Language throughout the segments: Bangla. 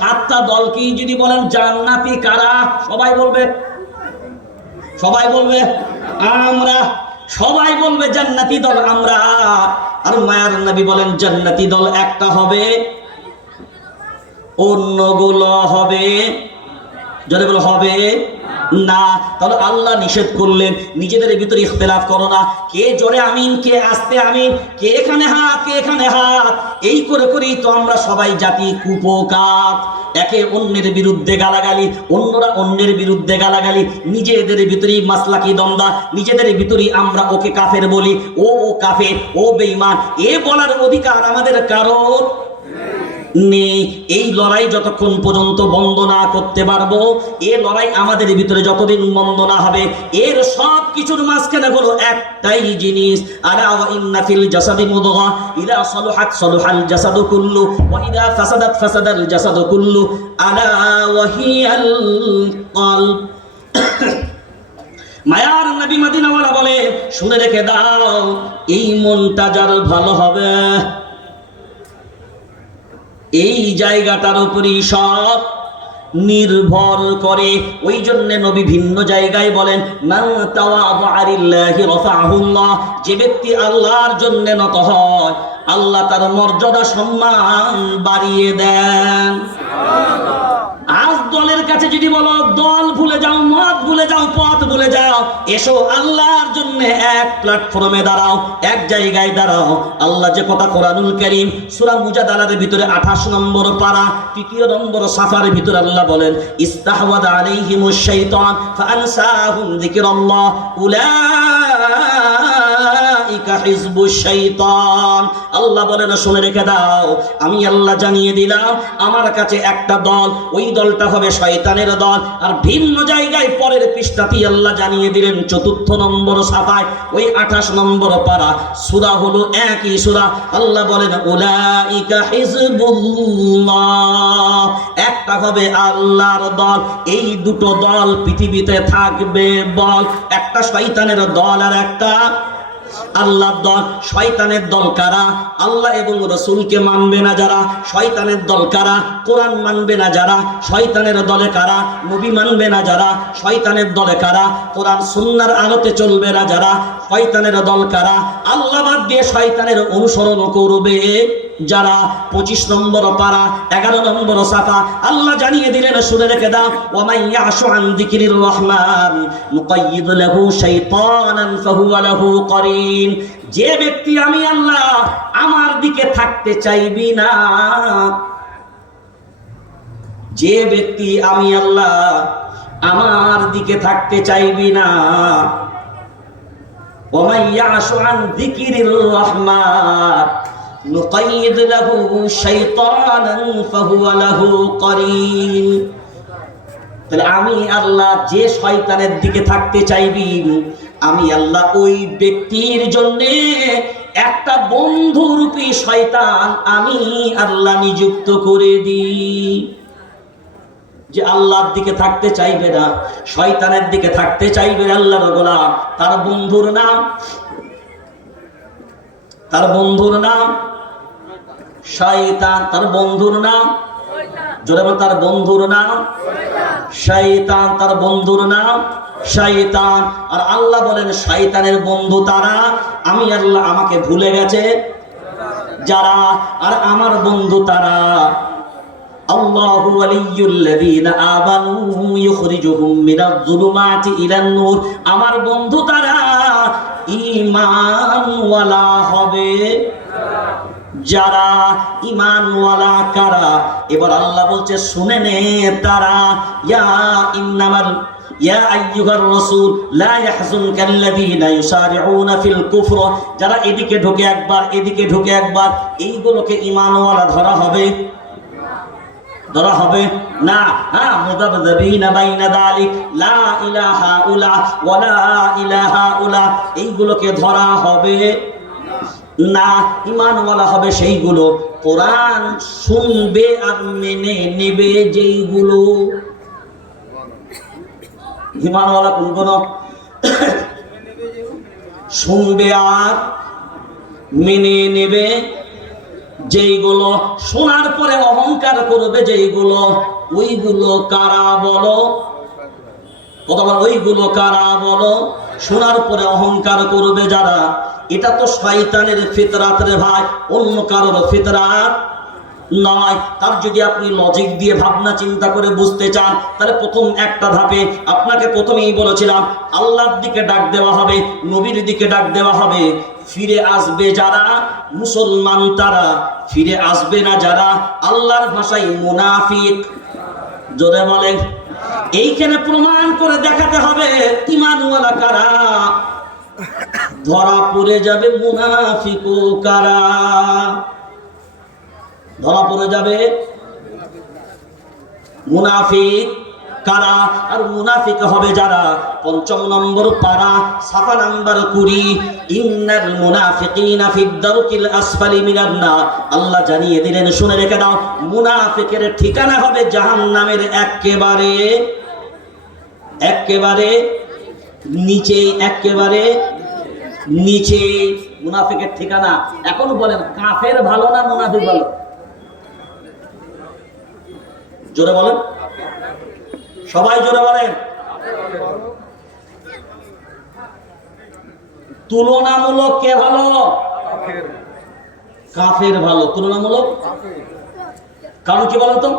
সাতটা দলকেই যদি বলেন জান্নাতি কারা? সবাই বলবে। সবাই বলবে, আমরা। সবাই বলবে, জান্নাতি দল আমরা। আর মায়ার নবী বলেন, জান্নাতি দল একটা হবে, অন্যগুলো হবে। যদি বলো, হবে। না তাহলে আল্লাহ নিষেধ করলেন, নিজেদের ভিতরে ইখতলাফ করো না। কে জোরে আমিন, কে আস্তে আমিন, কে এখানে হাত, কে এখানে হাত, এই করে করেই তো আমরা সবাই জাতি কুপোকাত। একে অন্যের বিরুদ্ধে গালাগালি, অন্যরা অন্যের বিরুদ্ধে গালাগালি, নিজেদের ভিতরেই মাসলাকি দ্বন্দ্বা নিজেদের ভিতরেই আমরা ওকে কাফের বলি, ও ও কাফের, ও বেঈমান, এ বলার অধিকার আমাদের কারোর নেই এই লড়াই যতক্ষণ পর্যন্ত বন্ধ না করতে পারব, এ লড়াই আমাদের ভিতরে যতদিন বন্ধ না হবে, এর সব কিছুর মাঝখানে হলো একটাই জিনিস। আলা ওয়া ইন্না ফিল জাসাদি মুদগা ইদা সালুহাত সালুহাল জাসাদু কুল্লু, ওয়া ইদা ফাসাদাত ফাসাদাল জাসাদু কুল্লু। আলা ওয়া হিয়াল কলব। মায়ার নবী মদিনাওয়ালা বলে, শুনে রেখে দাও, এই মনটা যার ভালো হবে এই জায়গাটার উপরই সব নির্ভর করে। ওই জন্য নবী ভিন্ন জায়গায় বলেন মান যে ব্যক্তি আল্লাহর জন্য নত হয় আল্লাহ তার মর্যাদা সম্মান বাড়িয়ে দেন। আজ দলের কাছে যদি বলো দল ভুলে যাও মত ভুলে যাও, পথ ভুলে যাও। এসো আল্লাহর জন্য এক প্ল্যাটফর্মে দাঁড়াও, এক জায়গায় দাঁড়াও। আল্লাহ যে কথা কোরআনুল করিম, সুরা মুজাদালার ভিতরে 28 নম্বর পাড়া তৃতীয় নম্বর সাফার ভিতরে আল্লাহ বলেন, ইস্তাহওয়াদ আলাইহিমুশ শাইতান ফানসাহুম যিকরাল্লাহ উলা হিজবুশ শাইতান আল্লাহ বলেন শুনে রেখে দাও। আমি আল্লাহ জানিয়ে দিলাম, আমার কাছে একটা দল, ওই দলটা হবে শয়তানের দল। আর ভিন্ন জায়গায় পরের পৃষ্ঠাটি আল্লাহ জানিয়ে দিলেন, চতুর্থ নম্বর সাফায়, ওই আঠাশ নম্বর পারা সুরা হলো একই সুরা। আল্লাহ বলেন, উলাইকা হিজবুল্লাহ। একটা হবে আল্লাহর দল, এই দুটো দল পৃথিবীতে থাকবে বল। একটা শয়তানের দল আর একটা আল্লাহর দল শয়তানের দল কারা? আল্লাহ এবং রসুলকে মানবে না যারা? শয়তানের দল কারা? কোরআন মানবে না যারা? শয়তানের দলে কারা? নবী মানবে না যারা? শয়তানের দলে কারা? কোরআন সুন্নার আলোতে চলবে না যারা? শয়তানের দল কারা? আল্লাহ বাদ দিয়ে শয়তানের অনুসরণ করবে যারা? পঁচিশ নম্বর পারা, এগারো নম্বর সাফা। আল্লাহ জানিয়ে দিলেন, শুনে রেখে দাও। ওমাই ইয়াশু আন যিকরির রহমান ফাহুয়া লাহু করিন। যে ব্যক্তি আমি আল্লাহ আমার দিকে থাকতে চাইবি না, যে ব্যক্তি আমি আল্লাহ আমার দিকে থাকতে চাইবি না نقيد له شيطانا فهو له قرين তাহলে আমি আল্লাহ যে শয়তানের দিকে থাকতে চাইবি আমি আল্লাহ ওই ব্যক্তির জন্য একটা বন্ধুরূপী শয়তান আমি আল্লাহ নিযুক্ত করে দিই যে আল্লাহর দিকে থাকতে চাইবে না, শয়তানের দিকে থাকতে চাইবে না আল্লাহর গোলাম। তার বন্ধুর নাম, তার বন্ধুর নাম শয়তান। তার বন্ধুর নাম, জোরে তার বন্ধুর নাম শয়তান। তার বন্ধুর নাম শয়তান। আর আল্লাহ বলেন, শয়তানের বন্ধু তারা, আমি আল্লাহ, আমাকে ভুলে গেছে যারা, আর আমার বন্ধু তারা। الله ولي الذين آمنوا يخرجهم من الظلمات إلى النور আমার বন্ধু তারা ঈমানওয়ালা হবে যারা ঈমানওয়ালা কারা এবার আল্লাহ বলছে শুনে নে তারা ইয়া ইন্নামাল ইয়া আইয়ুহার রাসূল লা ইয়াহজুনকা আল্লাযীনা ইউসারিউনা ফিল কুফর যারা এদিকে ঢোকে একবার এদিকে ঢোকে একবার এইগুলোকে ঈমানওয়ালা ধরা হবে ধরা হবে না। হ্যাঁ মুদাবদাবিনা বাইনা দালিক। লা ইলাহা উলা ওয়ালা ইলাহা উলা। এইগুলোকে ধরা হবে না। ইমানওয়ালা হবে সেইগুলো। কোরআন শুনবে আর মেনে নেবে যেইগুলো। ইমানওয়ালা কোনগুলো? শুনবে আর মেনে নেবে যেইগুলো শোনার পরে অহংকার করবে, যেইগুলো, ওইগুলো কারা বলো? অথবা ওইগুলো কারা বলো? শোনার পরে অহংকার করবে যারা? এটা তো শয়তানের ফিতরাত রে ভাই, অন্য কারোর ফিতরাত নয়। তার যদি আপনি লজিক দিয়ে ভাবনা চিন্তা করে বুঝতে চান, তাহলে প্রথম একটা ধাপে আপনাকে প্রথমেই বলেছিলাম, আল্লাহর দিকে ডাক দেওয়া হবে, নবীর দিকে ডাক দেওয়া হবে। ফিরে আসবে যারা? মুসলমান তারা ফিরে আসবে না যারা? আল্লাহর ভাষায় মুনাফিক। জোরে বলেন। এইখানে প্রমাণ করে দেখাতে হবে ইমানওয়ালা কারা? ধরা পড়ে যাবে মুনাফিকো কারা? ধরা পড়ে যাবে মুনাফিক। কারা আর মুনাফিক হবে যারা? পঞ্চম নম্বর পারা সাফা নাম্বার কুড়ি, ইন্নাল মুনাফিকিনা ফিদ দারকিল আসফালি মিনান নার। আল্লাহ জানিয়ে দিলেন, শুনে রেখে দাও, মুনাফিকের ঠিকানা হবে জাহান্নামের একেবারে একেবারে নিচে একেবারে নিচে। মুনাফিকের ঠিকানা। এখন বলেন, কাফের ভালো না মুনাফিক ভালো? জোরে বলেন। সবাই জোরে বলেন। তুলনামূলক কে ভালো? কাফের ভালো। তুলনামূলক? কারণ কি বলেন তো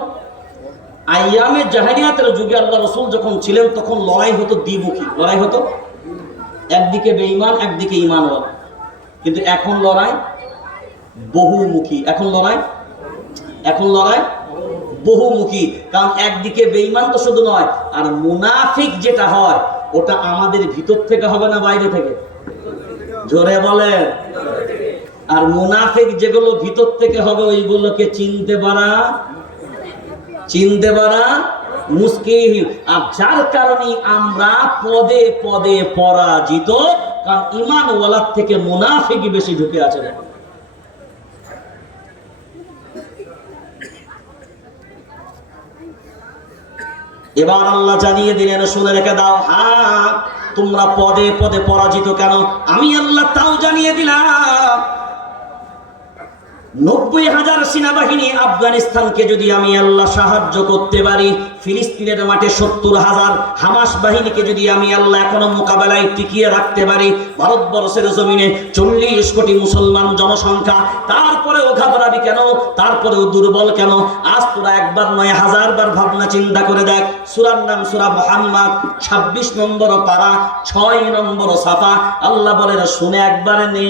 আইয়ামে জাহারিয়াতের যুগে আল্লাহ রসুল যখন ছিলেন, তখন লড়াই হতো দ্বিমুখী। লড়াই হতো? একদিকে বেঈমান, একদিকে ইমানওয়ালা কিন্তু এখন লড়াই বহুমুখী। এখন লড়াই? এখন লড়াই বহুমুখী, কারণ একদিকে বেঈমান তো শুধু নয়, আর মুনাফিক যেটা হয়, ওটা আমাদের ভিতর থেকে হবে না বাইরে থেকে? জোরে বলে আর মুনাফিক যেগুলো ভিতর থেকে হবে, ওইগুলোকে চিনতে পারা চিনতে পারা মুশকিল। আর যার কারণে আমরা পদে পদে পরাজিত, কারণ ইমান ওয়ালার থেকে মুনাফিক বেশি ঢুকে আছে। এবার আল্লাহ জানিয়ে দিলেন, শুনে রেখে দাও হ্যাঁ তোমরা পদে পদে পরাজিত কেন? আমি আল্লাহ তাও জানিয়ে দিলাম নব্বই হাজার সেনাবাহিনী আফগানিস্তানকে যদি আমি আল্লাহ সাহায্য করতে পারি, ফিলিস্তিনের মাঠে সত্তর হাজার হামাস বাহিনীকে যদি আমি আল্লাহ এখনও মোকাবেলায় টিকিয়ে রাখতে পারি, ভারতবর্ষের জমিনে চল্লিশ কোটি মুসলমান জনসংখ্যা, তারপরেও ঘাবড়াবি কেন? তারপরেও দুর্বল কেন? আজ তোরা একবার নয় হাজার বার ভাবনা চিন্তা করে দেখ। সুরার নাম সুরা মোহাম্মদ, ছাব্বিশ নম্বর পারা, ছয় নম্বর সাফা। আল্লাহ বলে শুনে একবার নে।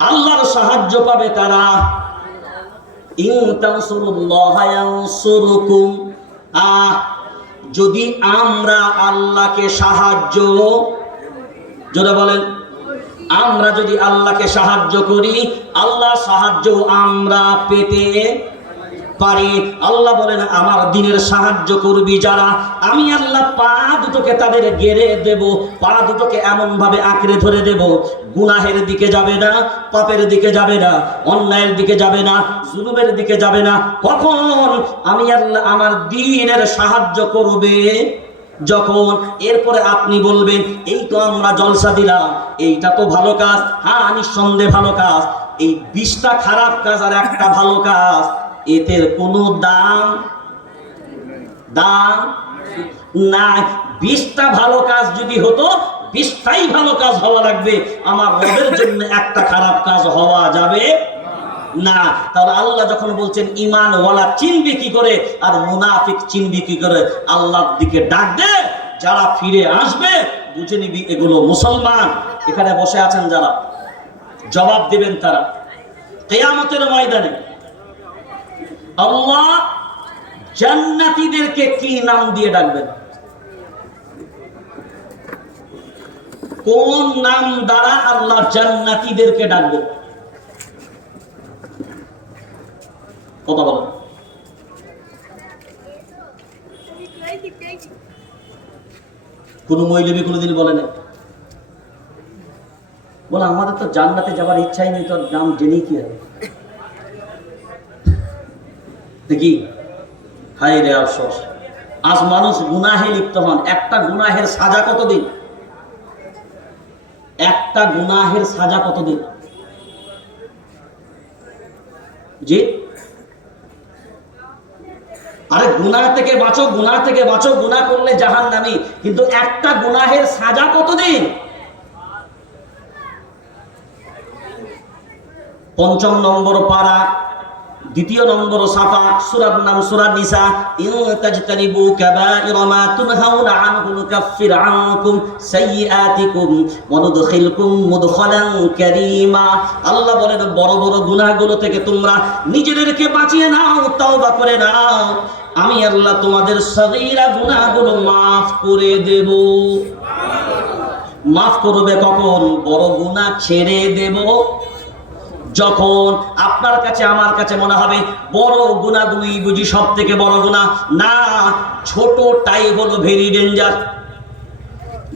আল্লাহর সাহায্য পাবে তারা। যদি আমরা আল্লাহকে সাহায্য, জোরে বলেন, আমরা যদি আল্লাহকে সাহায্য করি আল্লাহ সাহায্য আমরা পেতে পারি। আল্লাহ বলেন, আমার দিনের সাহায্য করবি যারা, আমি আল্লাহ পা দুটোকে তাদের গেড়ে দেব, পা দুটোকে এমন ভাবে আঁকড়ে ধরে দেব, গুনাহের দিকে যাবে না, পাপের দিকে যাবে না, অন্যায়ের দিকে যাবে না, জুলুমের দিকে যাবে না। কখন আমি আল্লাহ আমার দিনের সাহায্য করবে? যখন। এরপরে আপনি বলবেন, এই তো আমরা জলসা দিলাম, এইটা তো ভালো কাজ। হ্যাঁ নিঃসন্দেহে ভালো কাজ। এই বিশটা খারাপ কাজ আর একটা ভালো কাজ। এদের কোনো দাম দাম নাই। বিশটা ভালো কাজ যদি হতো, বিশটাই ভালো কাজ হওয়া লাগবে। আমার রবের জন্য একটা খারাপ কাজ হওয়া যাবে না। তাহলে আল্লাহ যখন বলছেন ইমান ওয়ালা চিনবি কি করে আর মুনাফিক চিনবি কি করে? আল্লাহর দিকে ডাক দে, যারা ফিরে আসবে, বুঝে নিবি এগুলো মুসলমান। এখানে বসে আছেন যারা? জবাব দিবেন তারা। কেয়ামতের ময়দানে আল্লাহ জান্নাতীদেরকে কি নাম দিয়ে ডাকবেন? কোন নাম দ্বারা আল্লাহ জান্নাতীদেরকে ডাকবেন? কথা বলো কোনো মহিলবী কোনোদিন বলে না বলে, আমাদের তো জান্নাতে যাওয়ার ইচ্ছাই নেই, তোর নাম জেনেই কি হবে? দেখি? হাই রে আফসোস। আজ মানুষ গুনাহে লিপ্ত হন। একটা গুনাহের সাজা কতদিন? একটা গুনাহের সাজা কতদিন? জি? আরে গুনাহ থেকে বাঁচো, গুনাহ থেকে বাঁচো। গুনাহ করলে জাহান নামি কিন্তু একটা গুনাহের সাজা কতদিন? পঞ্চম নম্বর পারা। দ্বিতীয় নম্বর সাফা, সূরার নাম সূরা নিসা, ইন তাজতানিবু কাবাইরা মা তুনহাউনা আনহু নুকাফির আনকুম সাইয়্যাতিকুম ওয়া নুদখিলকুম মুদখালান কারীমা। আল্লাহ বলেন, বড় বড় গুনাহগুলো থেকে তোমরা নিজেদেরকে বাঁচিয়ে নাও, তওবা করে নাও। আমি আল্লাহ তোমাদের সগীরা গুনাহগুলো মাফ করে দেব। মাফ করবে কখন? বড় গুনাহ ছেড়ে দেব। যখন আপনার কাছে, আমার কাছে মনে হবে, বড় গুণাগুলি বুঝি সব থেকে বড় গুণা। না ছোটটাই হলো ভেরি ডেঞ্জার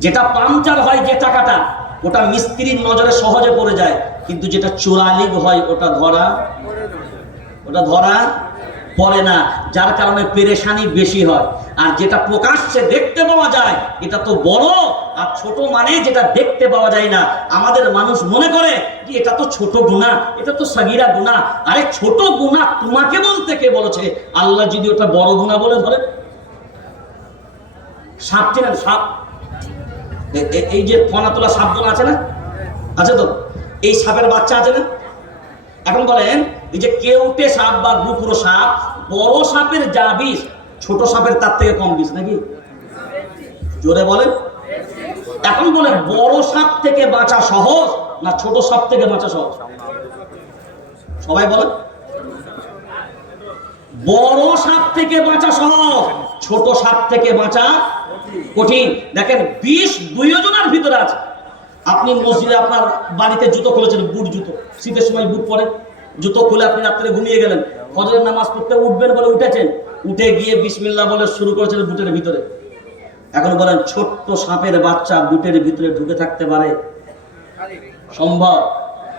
যেটা পাংচার হয় যে টাকাটা, ওটা মিস্ত্রির নজরে সহজে পড়ে যায়। কিন্তু যেটা চোরালিগ হয়, ওটা ধরা ওটা ধরা পড়ে না। যার কারণে পেরেশানি বেশি হয়। আর যেটা প্রকাশ্যে দেখতে পাওয়া যায়, এটা তো বড় আর ছোট মানে যেটা দেখতে পাওয়া যায় না। আমাদের মানুষ মনে করে যে এটা তো ছোট গুণা, এটা তো সাগিরা গুণা। আরে ছোট গুণা তোমাকে বলতে কে বলেছে? আল্লাহ যদি ওটা বড় গুণা বলে ধরে। সাপ চেনেন সাপ? এই যে ফনা তোলা সাপ সাপগুলো আছে না? আছে তো? এই সাপের বাচ্চা আছে না? এখন বলেন, এই যে কেউটে সাপ বা গুপুরো সাপ, বড় সাপের যা বিষ, ছোট সাপের তার থেকে কম বিষ নাকি? জোরে বলেন। এখন বলে বড় সাপ থেকে বাঁচা সহজ না ছোট সাপ থেকে বাঁচা সহজ? সবাই বলেন। বড় সাপ থেকে বাঁচা সহজ, ছোট সাপ থেকে বাঁচা কঠিন। দেখেন বিষ দুইজনের ভিতরে আছে। আপনি মসজিদে আপনার বাড়িতে জুতো খুলেছেন, বুট জুতো। শীতের সময় বুট পরে। জুতো খুলে আপনি রাত্রে ঘুমিয়ে গেলেন। ফজরের নামাজ পড়তে উঠবেন বলে উঠেছেন। উঠে গিয়ে বিসমিল্লাহ বলে শুরু করেছেন বুটের ভিতরে। এখন বলেন ছোট্ট সাপের বাচ্চা বুটের ভিতরে ঢুকে থাকতে পারে? সম্ভব?